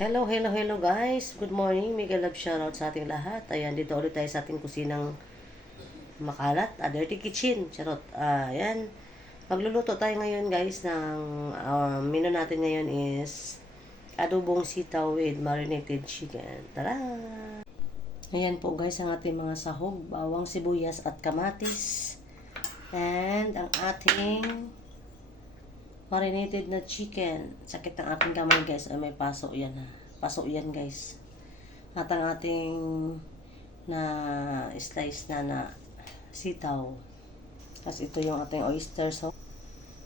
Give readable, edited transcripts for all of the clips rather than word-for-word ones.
Hello, hello, hello guys. Good morning. Mega love shoutout sa ating lahat. Ayan, dito ulit tayo sa ating kusinang makalat. Dirty kitchen. Charot. Ayan. Magluluto tayo ngayon guys ng menu natin ngayon is adobong sitaw with marinated chicken. Tara! Ayan po guys ang ating mga sahog, bawang, sibuyas at kamatis. And ang ating marinated na chicken. Sakit ng ating kamay guys. Ay may paso yan ha. Paso yan guys. At ang ating na slice na sitaw. Tapos ito yung ating oyster sauce.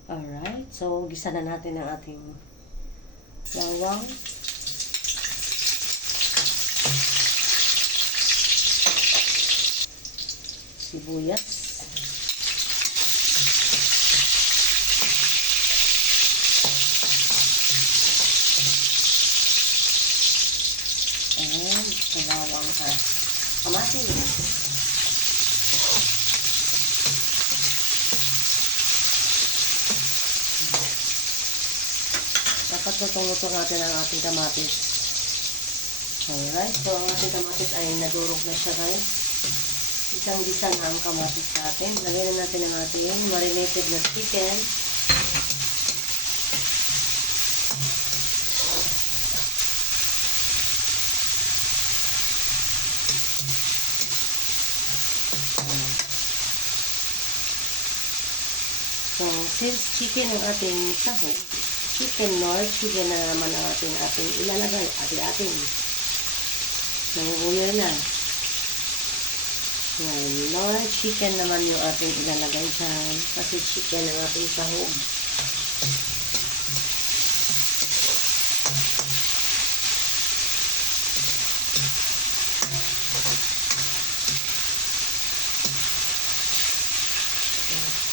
Alright. So gisa na natin ang ating bawang. Sibuyas. And bawang kamatis. Dapat lutong-lutong natin ang ating kamatis. Alright, so ang ating kamatis ay nadurog na siya guys. Isang-gisa na ang kamatis natin. Lagyan na natin ang ating marinated na chicken. So, since chicken ang ating sahog, chicken na naman ang ating ilalagay, ating nanguguyo na. Yan, Nor chicken naman yung ating ilalagay dyan, kasi chicken ang ating sahog.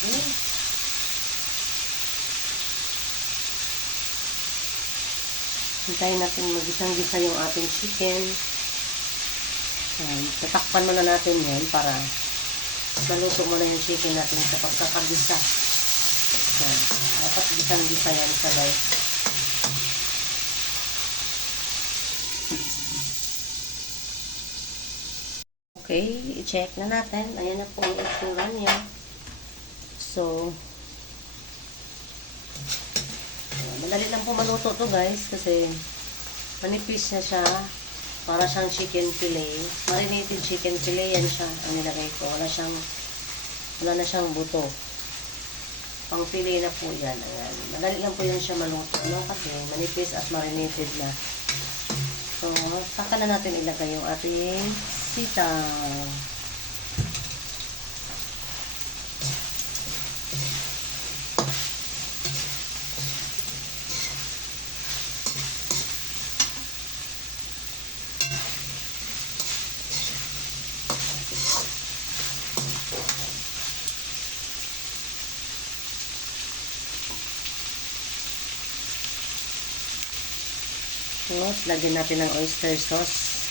Okay. Hintayin natin magisang-gisa yung ating chicken. Tatakpan muna natin yan para maluto muna yung chicken natin sa pagkakagisa. Dapat gisang-gisa yan sa guys. Okay, i-check na natin. Ayan na po ang itsura niya. So, madali lang po maluto to guys kasi manipis na siya. Para siyang chicken fillet. Marinated chicken fillet yan siya ang nilagay ko. Wala na siyang buto. Pang fillet na po yan. Ayan. Madali lang po yan siya maluto. No? Kasi manipis at marinated na. So, saka na natin ilagay yung ating sitaw. Tapos, lagyan natin ng oyster sauce.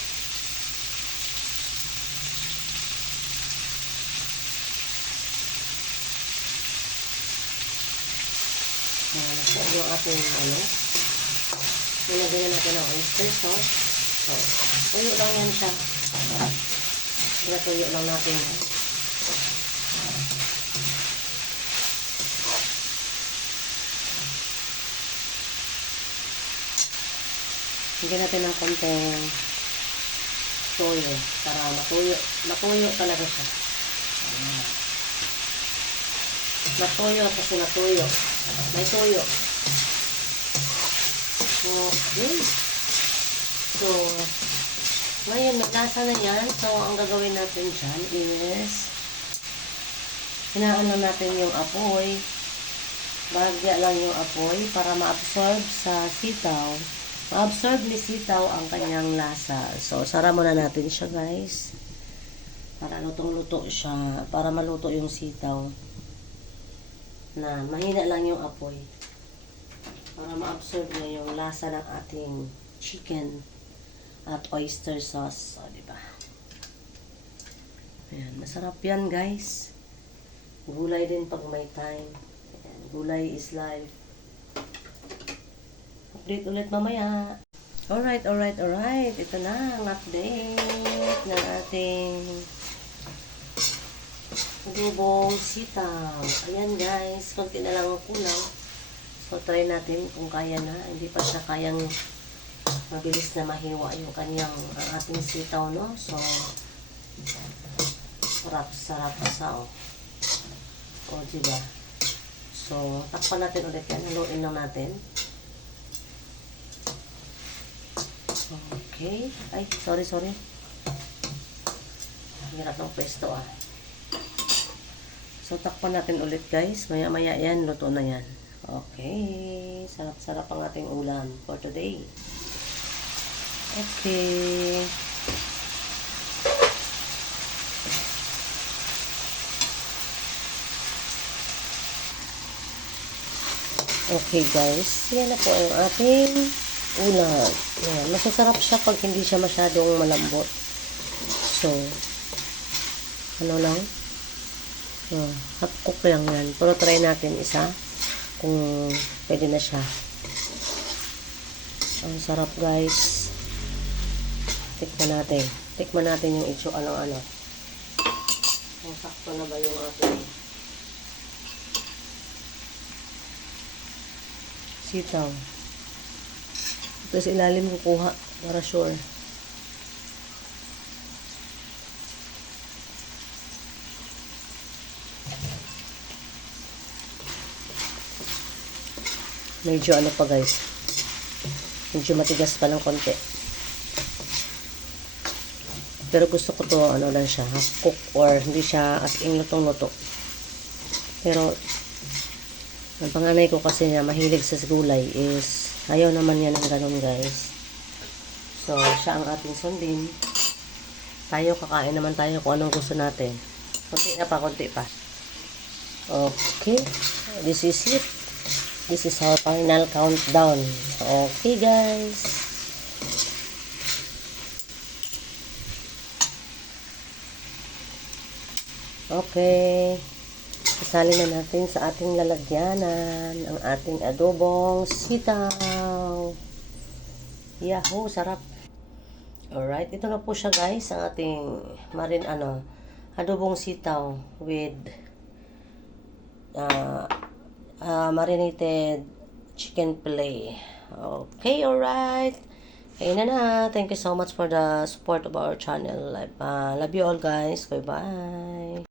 Ayan po yung ating nilagyan natin ng oyster sauce. So, tuyo lang yan siya. Tuyo lang natin. Lagyan natin ng konting toyo para matuyo talaga siya. Ayan. Matuyo kasi natuyo. May toyo. Okay. So, ngayon maglasa na yan. So, ang gagawin natin dyan is hinaan lang natin yung apoy. Bagya lang yung apoy para ma-absorb sa sitaw. Ma-absorb ni sitaw ang kanyang lasa. So, sara muna natin siya guys. Para lutong-luto siya. Para maluto yung sitaw. Na mahina lang yung apoy. Para ma-absorb niya yung lasa ng ating chicken at oyster sauce. O, diba? Ayan, masarap yan guys. Gulay din pag may time. Ayan, gulay is life. Update ulit mamaya. Alright, alright, alright. Ito na ang update ng ating adobong sitaw. Ayan guys, konti na lang ang kulang. So, try natin kung kaya na. Hindi pa siya kayang mabilis na mahiwa yung kanyang ang ating sitaw, no? So, sarap-sarap sa o, diba? So, takpan natin ulit yan. Haluin lang natin. Okay. Ay, sorry. Hirap ng pwesto ah. So, takpan natin ulit guys. Maya-maya yan, luto na yan. Okay. Sarap-sarap ang ating ulam for today. Okay. Okay guys, yan na po ang ating ulam. Yan. Masasarap siya pag hindi siya masyadong malambot. So, ano lang? Half cook lang yan. Pero try natin isa kung pwede na siya. Ang sarap guys. Tikman natin. Tikman natin yung itsura ng ano. Kung sakto na ba yung ating sitaw. Ito sa ilalim kukuha para sure. Medyo ano pa guys. Medyo matigas pa ng konti. Pero gusto ko to ano lang siya, half cook or hindi siya as in lutong-luto. Pero ang panganay ko kasi na mahilig sa gulay is ayaw naman yan ng ganun guys. So, siya ang ating sundin. Tayo, kakain naman tayo kung anong gusto natin. Konti pa. Okay. This is it. This is our final countdown. Okay guys. Okay. Isali na natin sa ating lalagyanan ang ating adobong sitaw. Yahoo! Sarap! Alright, ito na po siya guys, ang ating adobong sitaw with marinated chicken fillet. Okay, alright. Kain na. Thank you so much for the support of our channel. Love you all guys. Bye-bye.